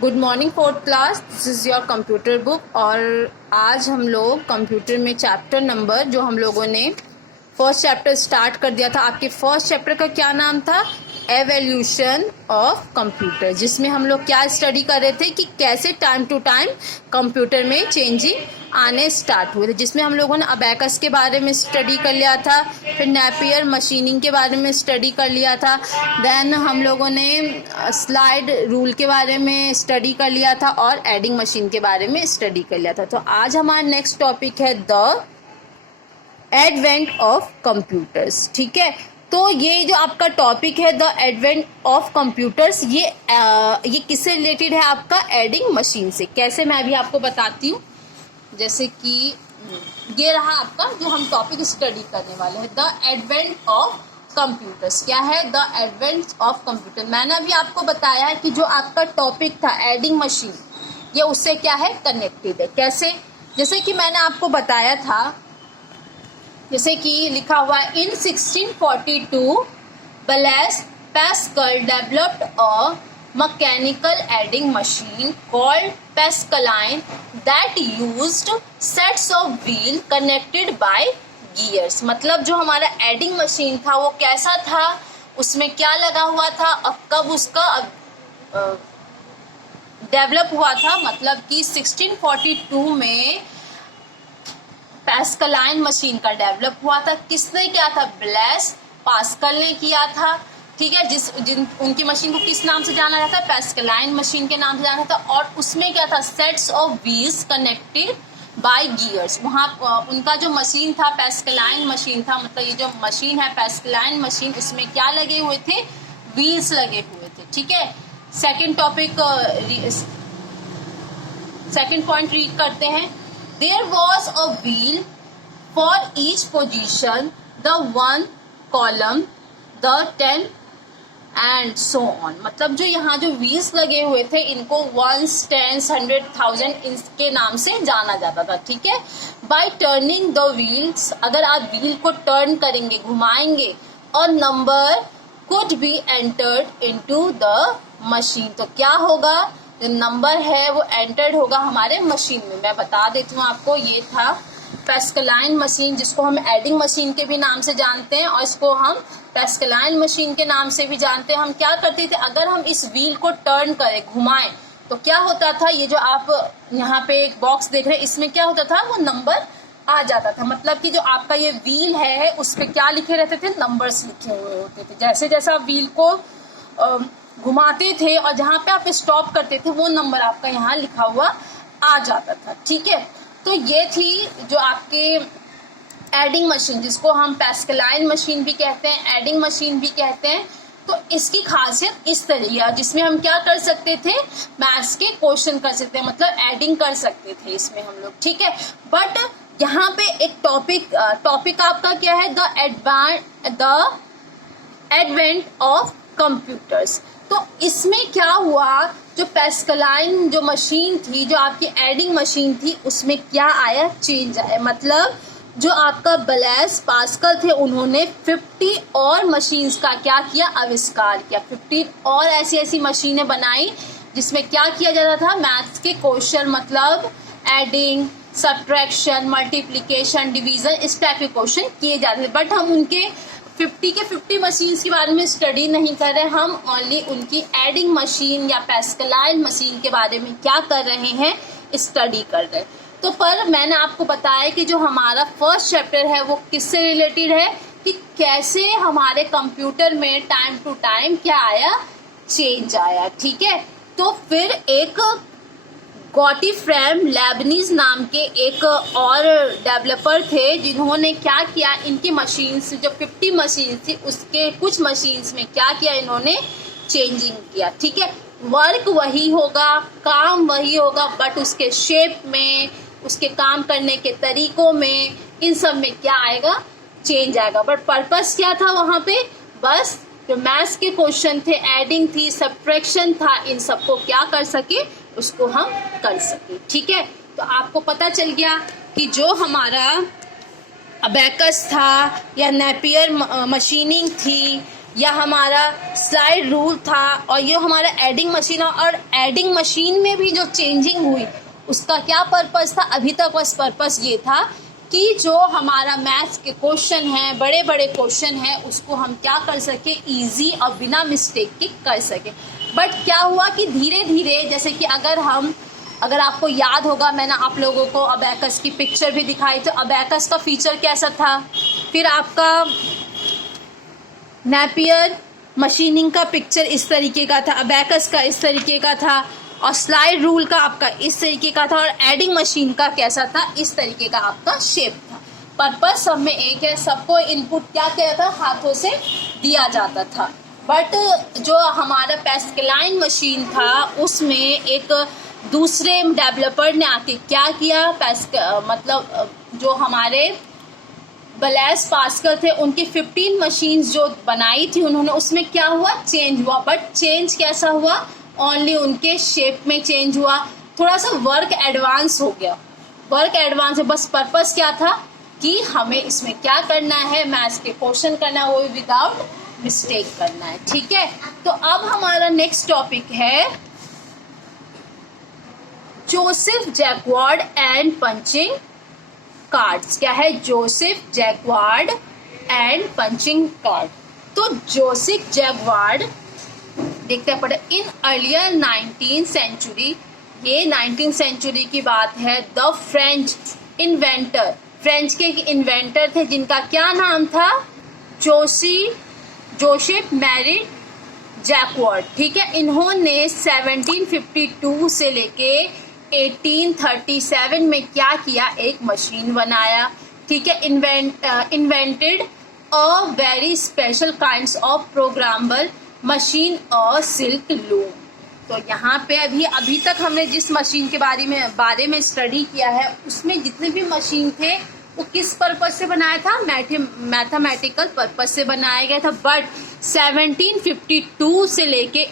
Good morning fourth class, this is your computer book. और आज हम लोग कंप्यूटर में चैप्टर नंबर जो हम लोगों ने फर्स्ट चैप्टर स्टार्ट कर दिया था। आपके फर्स्ट चैप्टर का क्या नाम था? एवोल्यूशन ऑफ कंप्यूटर, जिसमें हम लोग क्या स्टडी कर रहे थे कि कैसे टाइम टू टाइम कंप्यूटर में चेंजिंग आने स्टार्ट हुए थे, जिसमें हम लोगों ने अबैकस के बारे में स्टडी कर लिया था, फिर नेपियर मशीनिंग के बारे में स्टडी कर लिया था, देन हम लोगों ने स्लाइड रूल के बारे में स्टडी कर लिया था और एडिंग मशीन के बारे में स्टडी कर लिया था। तो आज हमारा नेक्स्ट टॉपिक है द एडवेंट ऑफ कंप्यूटर्स। ठीक है, तो ये जो आपका टॉपिक है द एडवेंट ऑफ कंप्यूटर्स, ये किससे रिलेटेड है? आपका एडिंग मशीन से। कैसे, मैं अभी आपको बताती हूँ। जैसे कि ये रहा आपका जो हम टॉपिक स्टडी करने वाले हैं, द एडवेंट ऑफ कंप्यूटर्स। क्या है? The advent of computer. मैंने अभी आपको बताया है कि जो आपका टॉपिक था एडिंग मशीन, ये उससे क्या है? कनेक्टेड है। कैसे? जैसे कि मैंने आपको बताया था, जैसे कि लिखा हुआ है इन 1642 Blaise Pascal developed a mechanical adding machine called Pascaline that used sets of wheel connected by gears। मतलब जो हमारा एडिंग मशीन था वो कैसा था, उसमें क्या लगा हुआ था, अब कब उसका डेवलप हुआ था। मतलब कि 1642 में पैस्कलाइन मशीन का डेवलप हुआ था। किसने किया था? ब्लेस पास्कल ने किया था। ठीक है, उनकी मशीन को किस नाम से जाना जाता है? पैस्कलाइन मशीन के नाम से जाना था। और उसमें क्या था? Sets of wheels connected by gears. वहाँ उनका जो मशीन था पैस्कलाइन मशीन था, मतलब ये जो मशीन है पैस्कलाइन मशीन, उसमें क्या लगे हुए थे? व्हील्स लगे हुए थे। ठीक है, second topic, second point read करते हैं। There was a wheel for each position, the one column, the 10 and so on. मतलब जो यहाँ जो व्हील्स लगे हुए थे, इनको 1s, 10s, 100, 1000 इनके नाम से जाना जाता था। ठीक है, बाय टर्निंग द व्हील्स, अगर आप व्हील को टर्न करेंगे, घुमाएंगे, और number could be entered into the machine, तो क्या होगा? जो नंबर है वो एंटर्ड होगा हमारे मशीन में। मैं बता देती हूँ आपको, ये था पैस्कलाइन मशीन, जिसको हम एडिंग मशीन के भी नाम से जानते हैं और इसको हम पैस्कलाइन मशीन के नाम से भी जानते हैं। हम क्या करते थे, अगर हम इस व्हील को टर्न करें, घुमाएं, तो क्या होता था? ये जो आप यहाँ पे एक बॉक्स देख रहे हैं, इसमें क्या होता था? वो नंबर आ जाता था। मतलब कि जो आपका ये व्हील है उस पर क्या लिखे रहते थे? नंबर्स लिखे हुए होते थे। जैसे जैसे आप व्हील को घुमाते थे और जहाँ पे आप स्टॉप करते थे, वो नंबर आपका यहाँ लिखा हुआ आ जाता था। ठीक है, तो ये थी जो आपके एडिंग मशीन, जिसको हम पैस्कलाइन मशीन भी कहते हैं, एडिंग मशीन भी कहते हैं। तो इसकी खासियत इस तरीके, जिसमें हम क्या कर सकते थे? मैथ्स के क्वेश्चन कर सकते हैं, मतलब एडिंग कर सकते थे इसमें हम लोग। ठीक है, बट यहाँ पे एक टॉपिक आपका क्या है? The advent of computers. तो इसमें क्या हुआ, जो पैस्कलाइन जो मशीन थी, जो आपकी एडिंग मशीन थी, उसमें क्या आया? चेंज आया। मतलब जो आपका ब्लेस पास्कल थे, उन्होंने 50 और मशीन्स का क्या किया? आविष्कार किया। 50 और ऐसी ऐसी मशीनें बनाई जिसमें क्या किया जाता था? मैथ्स के क्वेश्चन, मतलब एडिंग, सब्ट्रैक्शन, मल्टीप्लिकेशन, डिवीजन, इस टाइप के क्वेश्चन किए जाते थे। बट हम उनके 50 मशीन्स के बारे में स्टडी नहीं कर रहे, हम ओनली उनकी एडिंग मशीन या पैस्कलाइन मशीन के बारे में क्या कर रहे हैं? स्टडी कर रहे हैं। तो पर मैंने आपको बताया कि जो हमारा फर्स्ट चैप्टर है वो किससे रिलेटेड है, कि कैसे हमारे कंप्यूटर में टाइम टू टाइम क्या आया? चेंज आया। ठीक है, तो फिर एक गॉटफ्रेड लेबनीज नाम के एक और डेवलपर थे, जिन्होंने क्या किया, इनकी मशीन्स जो 50 मशीन थी, उसके कुछ मशीन्स में क्या किया? इन्होंने चेंजिंग किया। ठीक है, वर्क वही होगा, काम वही होगा, बट उसके शेप में, उसके काम करने के तरीकों में, इन सब में क्या आएगा? चेंज आएगा। बट पर्पस क्या था वहाँ पे? बस जो मैथ्स के क्वेश्चन थे, एडिंग थी, सब्ट्रैक्शन था, इन सबको क्या कर सके? उसको हम कर सके। ठीक है, तो आपको पता चल गया कि जो हमारा अबैकस था या नेपियर मशीनिंग थी या हमारा स्लाइड रूल था, और ये हमारा एडिंग मशीन है। और एडिंग मशीन में भी जो चेंजिंग हुई उसका क्या पर्पस था? अभी तक बस पर्पस ये था कि जो हमारा मैथ्स के क्वेश्चन हैं, बड़े बड़े क्वेश्चन हैं, उसको हम क्या कर सके, इजी और बिना मिस्टेक के कर सके। बट क्या हुआ कि धीरे धीरे, जैसे कि अगर आपको याद होगा, मैंने आप लोगों को अबैकस की पिक्चर भी दिखाई। तो अबैकस का फीचर कैसा था, फिर आपका नेपियर मशीनिंग का पिक्चर इस तरीके का था, अबैकस का इस तरीके का था, और स्लाइड रूल का आपका इस तरीके का था, और एडिंग मशीन का कैसा था, इस तरीके का आपका शेप था। पर्पस सब में एक है, सबको इनपुट क्या किया था, हाथों से दिया जाता था। बट जो हमारा पैस्केलाइन मशीन था उसमें एक दूसरे डेवलपर ने आके क्या किया, मतलब जो हमारे ब्लेस पास्कल थे उनकी 15 मशीन्स जो बनाई थी उन्होंने, उसमें क्या हुआ, चेंज हुआ। बट चेंज कैसा हुआ, ओनली उनके शेप में चेंज हुआ। थोड़ा सा वर्क एडवांस हो गया, वर्क एडवांस है। बस पर्पस क्या था कि हमें इसमें क्या करना है, मैथ्स के क्वेश्चन करना है, वो भी विदाउट मिस्टेक करना है। ठीक है, तो अब हमारा नेक्स्ट टॉपिक है Joseph jacquard and punching cards. क्या है, Joseph jacquard and punching card. तो जोसेफ जैक्वार्ड देखते पड़े इन अर्लियर 19th सेंचुरी, ये 19th सेंचुरी की बात है। द फ्रेंच इन्वेंटर, फ्रेंच के इन्वेंटर थे जिनका क्या नाम था, जोसेफ मैरी जैक्वार्ड। ठीक है, इन्होंने 1752 से लेके 1837 में क्या किया, एक मशीन बनाया। ठीक है, invented a very special kinds of programmable machine और सिल्क लूम। तो यहाँ पे अभी तक हमने जिस मशीन के बारे में स्टडी किया है, उसमें जितने भी मशीन थे वो किस पर्पस से बनाया था, मैथमेटिकल पर्पस से बनाया गया था। बट 1752 से लेके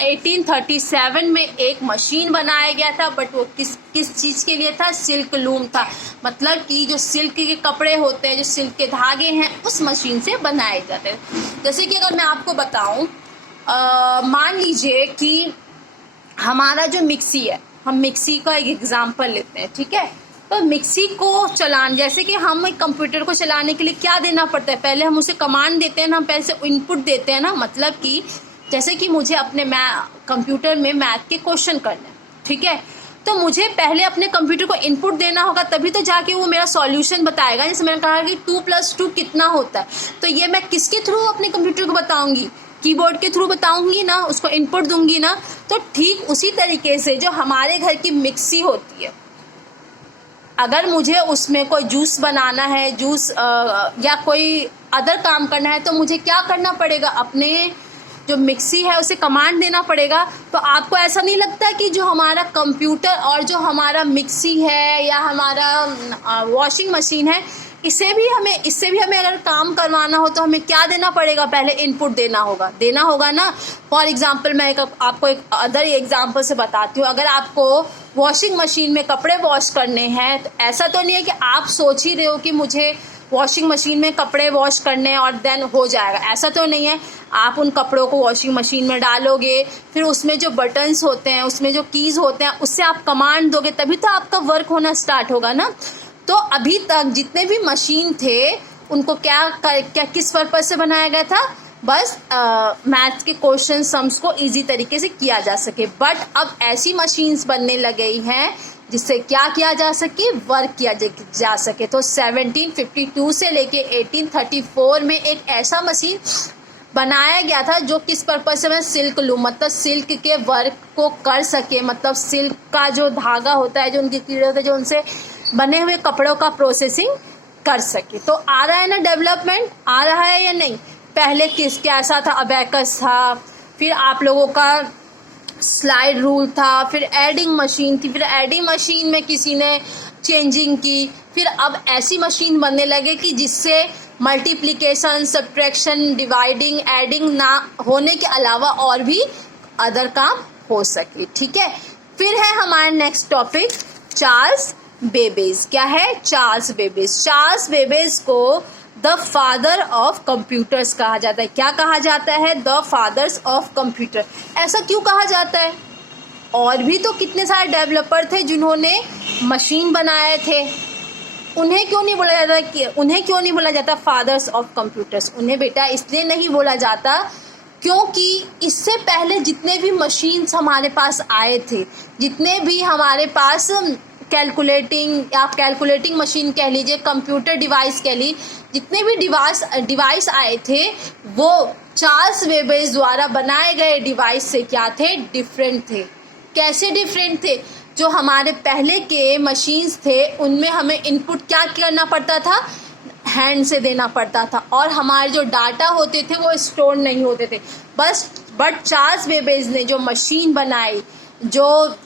1837 में एक मशीन बनाया गया था। बट वो किस चीज के लिए था, सिल्क लूम था। मतलब कि जो सिल्क के कपड़े होते हैं, जो सिल्क के धागे हैं, उस मशीन से बनाए जाते हैं। जैसे कि अगर मैं आपको बताऊं, मान लीजिए कि हमारा जो मिक्सी है, हम मिक्सी का एक एग्जाम्पल लेते हैं। ठीक है, तो मिक्सी को चलाने, जैसे कि हम एक कंप्यूटर को चलाने के लिए क्या देना पड़ता है, पहले हम उसे कमांड देते हैं ना, हम पहले से इनपुट देते हैं ना। मतलब कि जैसे कि मुझे अपने कंप्यूटर में मैथ के क्वेश्चन करने हैं, ठीक है, तो मुझे पहले अपने कंप्यूटर को इनपुट देना होगा, तभी तो जाके वो मेरा सॉल्यूशन बताएगा। जैसे मैंने कहा कि 2 + 2 कितना होता है, तो ये मैं किसके थ्रू अपने कंप्यूटर को बताऊंगी, कीबोर्ड के थ्रू बताऊंगी ना, उसको इनपुट दूंगी ना। तो ठीक उसी तरीके से जो हमारे घर की मिक्सी होती है, अगर मुझे उसमें कोई जूस बनाना है, या कोई अदर काम करना है, तो मुझे क्या करना पड़ेगा, अपने जो मिक्सी है उसे कमांड देना पड़ेगा। तो आपको ऐसा नहीं लगता कि जो हमारा कंप्यूटर और जो हमारा मिक्सी है या हमारा वॉशिंग मशीन है, इससे भी हमें अगर काम करवाना हो तो हमें क्या देना पड़ेगा, पहले इनपुट देना होगा ना। फॉर एग्जांपल मैं आपको एक अदर एग्जांपल से बताती हूँ। अगर आपको वॉशिंग मशीन में कपड़े वॉश करने हैं, तो ऐसा तो नहीं है कि आप सोच ही रहे हो कि मुझे वॉशिंग मशीन में कपड़े वॉश करने और देन हो जाएगा, ऐसा तो नहीं है। आप उन कपड़ों को वॉशिंग मशीन में डालोगे, फिर उसमें जो बटन्स होते हैं, उसमें जो कीज होते हैं, उससे आप कमांड दोगे, तभी तो आपका वर्क होना स्टार्ट होगा ना। तो अभी तक जितने भी मशीन थे उनको क्या किस पर्पज से बनाया गया था, बस मैथ्स के क्वेश्चन सम्स को इजी तरीके से किया जा सके। बट अब ऐसी मशीन्स बनने लग गई हैं जिससे क्या किया जा सके, वर्क किया जा सके। तो 1752 से लेके 1834 में एक ऐसा मशीन बनाया गया था जो किस पर्पज से, सिल्क लूम, मतलब सिल्क के वर्क को कर सके। मतलब सिल्क का जो धागा होता है, जो उनके कीड़े होते हैं, जो उनसे बने हुए कपड़ों का प्रोसेसिंग कर सके। तो आ रहा है ना डेवलपमेंट, आ रहा है या नहीं। पहले कैसा था, अबैकस था, फिर आप लोगों का स्लाइड रूल था, फिर एडिंग मशीन थी, फिर एडिंग मशीन में किसी ने चेंजिंग की, फिर अब ऐसी मशीन बनने लगे कि जिससे मल्टीप्लिकेशन, सब्ट्रैक्शन, डिवाइडिंग, एडिंग ना होने के अलावा और भी अदर काम हो सके। ठीक है, फिर है हमारा नेक्स्ट टॉपिक चार्ल्स बेबेज। क्या है, चार्ल्स बेबेज। चार्ल्स बेबेज को द फादर ऑफ कंप्यूटर्स कहा जाता है। क्या कहा जाता है? The fathers of computer. ऐसा क्यों कहा जाता है? और भी तो कितने सारे डेवलपर थे जिन्होंने मशीन बनाए थे, उन्हें क्यों नहीं बोला जाता फादर्स ऑफ कंप्यूटर्स? उन्हें बेटा इसलिए नहीं बोला जाता क्योंकि इससे पहले जितने भी मशीन्स हमारे पास आए थे, जितने भी हमारे पास कैलकुलेटिंग मशीन कह लीजिए, कंप्यूटर डिवाइस कह लीजिए, जितने भी डिवाइस आए थे वो चार्ल्स बेबेज द्वारा बनाए गए डिवाइस से क्या थे? डिफरेंट थे। कैसे डिफरेंट थे? जो हमारे पहले के मशीन्स थे उनमें हमें इनपुट क्या करना पड़ता था? हैंड से देना पड़ता था, और हमारे जो डाटा होते थे वो स्टोर नहीं होते थे। बट चार्ल्स बेबेज ने जो मशीन बनाई, जो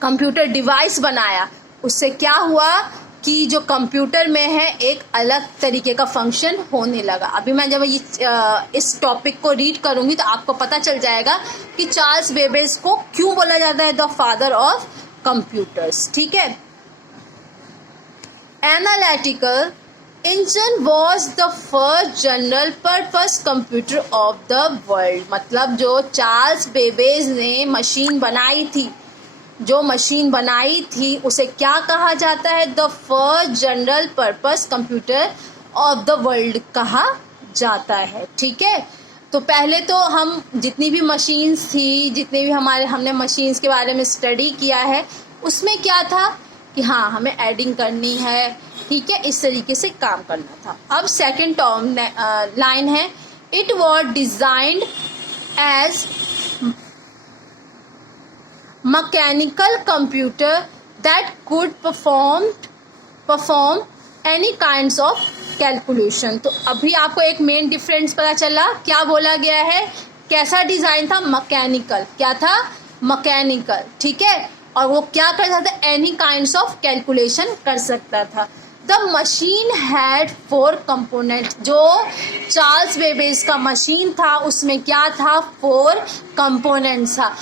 कंप्यूटर डिवाइस बनाया, उससे क्या हुआ कि जो कंप्यूटर में है एक अलग तरीके का फंक्शन होने लगा। अभी मैं जब इस टॉपिक को रीड करूंगी तो आपको पता चल जाएगा कि चार्ल्स बेबेज को क्यों बोला जाता है द फादर ऑफ कंप्यूटर्स। ठीक है। Analytical engine was the first general purpose computer of the world. मतलब जो चार्ल्स बेबेज ने मशीन बनाई थी उसे क्या कहा जाता है? The first general purpose computer of the world कहा जाता है। ठीक है। तो पहले तो हम जितनी भी मशीन्स थी, जितने भी हमने मशीन्स के बारे में स्टडी किया है, उसमें क्या था कि हाँ हमें एडिंग करनी है, ठीक है, इस तरीके से काम करना था। अब सेकंड टर्म लाइन है, it was designed as mechanical computer that could perform any kinds of calculation. तो अभी आपको एक मेन डिफरेंस पता चला। क्या बोला गया है? कैसा डिजाइन था? मैकेनिकल। क्या था? मैकेनिकल। ठीक है। और वो क्या कर सकता था? एनी काइंड्स ऑफ कैलकुलेशन कर सकता था। The machine had 4 component. जो चार्ल्स बेबेज का मशीन था उसमें क्या था? 4 कंपोनेंट्स था।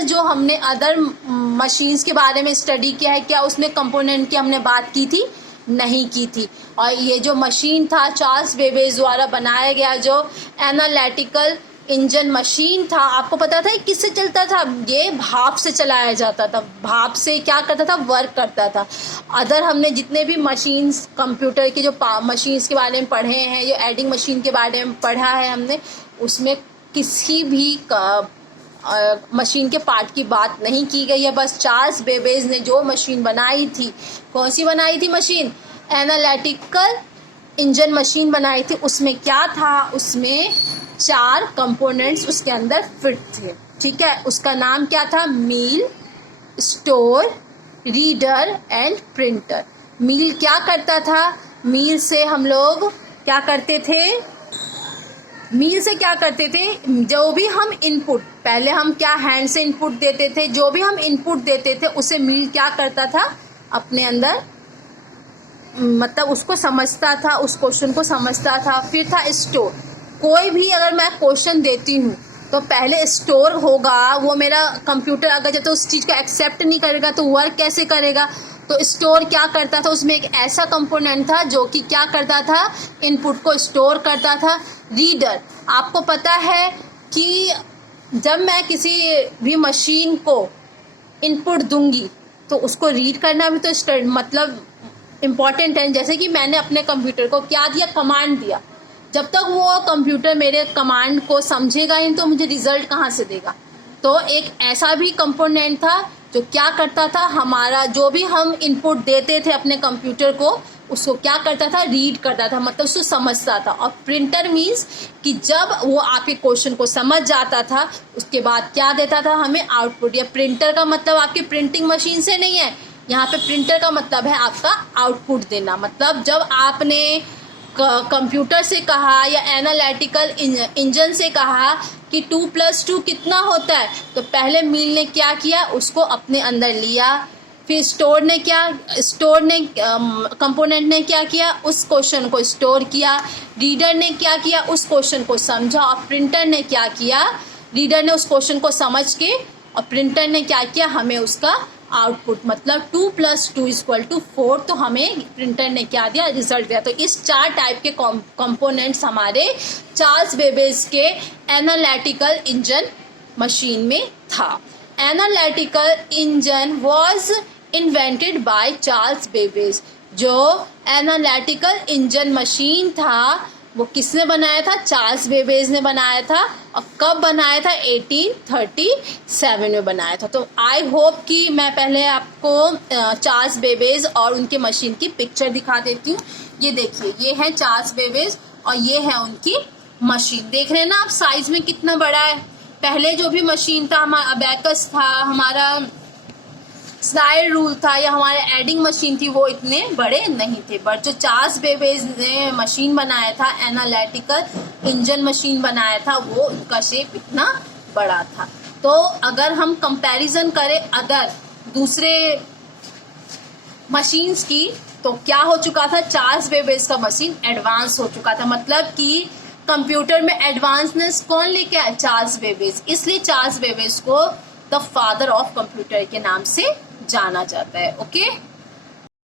जो हमने अदर मशीन्स के बारे में स्टडी किया है, क्या उसमें कंपोनेंट की हमने बात की थी? नहीं की थी। और ये जो मशीन था चार्ल्स बेबेज द्वारा बनाया गया, जो एनालिटिकल इंजन मशीन था, आपको पता था किससे चलता था? ये भाप से चलाया जाता था। भाप से क्या करता था? वर्क करता था। अदर हमने जितने भी मशीन्स, कंप्यूटर के जो मशीन्स के बारे में पढ़े हैं, जो एडिंग मशीन के बारे में पढ़ा है हमने, उसमें किसी भी मशीन के पार्ट की बात नहीं की गई है। बस चार्ल्स बेबेज ने जो मशीन बनाई थी, कौन सी बनाई थी मशीन? एनालिटिकल इंजन मशीन बनाई थी। उसमें क्या था? उसमें 4 कंपोनेंट्स उसके अंदर फिट थे। ठीक है। उसका नाम क्या था? मील, स्टोर, रीडर एंड प्रिंटर। मील क्या करता था? मील से हम लोग क्या करते थे? जो भी हम इनपुट, पहले हम क्या हैंड से इनपुट देते थे, जो भी हम इनपुट देते थे उसे मील क्या करता था? अपने अंदर मतलब उसको समझता था, उस क्वेश्चन को समझता था। फिर था स्टोर। कोई भी अगर मैं क्वेश्चन देती हूँ तो पहले स्टोर होगा, वो मेरा कंप्यूटर अगर जब तो उस चीज़ को एक्सेप्ट नहीं करेगा तो वर्क कैसे करेगा? तो स्टोर क्या करता था? उसमें एक ऐसा कंपोनेंट था जो कि क्या करता था? इनपुट को स्टोर करता था। रीडर, आपको पता है कि जब मैं किसी भी मशीन को इनपुट दूंगी तो उसको रीड करना भी तो मतलब इम्पॉर्टेंट है। जैसे कि मैंने अपने कंप्यूटर को क्या दिया? कमांड दिया। जब तक वो कंप्यूटर मेरे कमांड को समझेगा ही तो मुझे रिजल्ट कहाँ से देगा? तो एक ऐसा भी कंपोनेंट था जो क्या करता था? हमारा जो भी हम इनपुट देते थे अपने कंप्यूटर को, उसको क्या करता था? रीड करता था, मतलब उसको समझता था। और प्रिंटर मीन्स कि जब वो आपके क्वेश्चन को समझ जाता था उसके बाद क्या देता था? हमें आउटपुट। या प्रिंटर का मतलब आपकी प्रिंटिंग मशीन से नहीं है, यहाँ पे प्रिंटर का मतलब है आपका आउटपुट देना। मतलब जब आपने कंप्यूटर से कहा या एनालिटिकल इंजन से कहा कि 2 + 2 कितना होता है, तो पहले मील ने क्या किया? उसको अपने अंदर लिया। फिर कंपोनेंट ने क्या किया? उस क्वेश्चन को स्टोर किया। रीडर ने क्या किया? उस क्वेश्चन को समझा। और प्रिंटर ने क्या किया? रीडर ने उस क्वेश्चन को समझ के, और प्रिंटर ने क्या किया? हमें उसका आउटपुट, मतलब 2 + 2 = 4। तो हमें प्रिंटर ने क्या दिया, रिजल्ट दिया। तो इस 4 टाइप के कंपोनेंट्स हमारे चार्ल्स बेबेज के एनालिटिकल इंजन मशीन में था। Analytical engine was invented by Charles Babbage. जो एनालिटिकल इंजन मशीन था वो किसने बनाया था, चार्ल्स बेबेज ने बनाया था। और कब बनाया था, 1837 में बनाया था। तो आई होप कि मैं पहले आपको चार्ल्स बेबेज और उनके मशीन की पिक्चर दिखा देती हूँ। ये देखिए, ये है चार्ल्स बेबेज और ये है उनकी मशीन। देख रहे हैं ना आप, साइज में कितना बड़ा है। पहले जो भी मशीन था, हमारा अबैकस था, हमारा स्लाइड रूल था, या हमारे एडिंग मशीन थी, वो इतने बड़े नहीं थे। बट जो चार्ल्स बेबेज ने मशीन बनाया था, एनालिटिकल इंजन मशीन बनाया था, वो उनका शेप इतना बड़ा था। तो अगर हम कंपैरिजन करें अदर दूसरे मशीन्स की, तो क्या हो चुका था, चार्ल्स बेबेज का मशीन एडवांस हो चुका था। मतलब कि कंप्यूटर में एडवांसनेस कौन लेके आया, चार्ल्स बेबेज। इसलिए चार्ल्स बेबेज को द फादर ऑफ कंप्यूटर के नाम से जाना जाता है। ओके।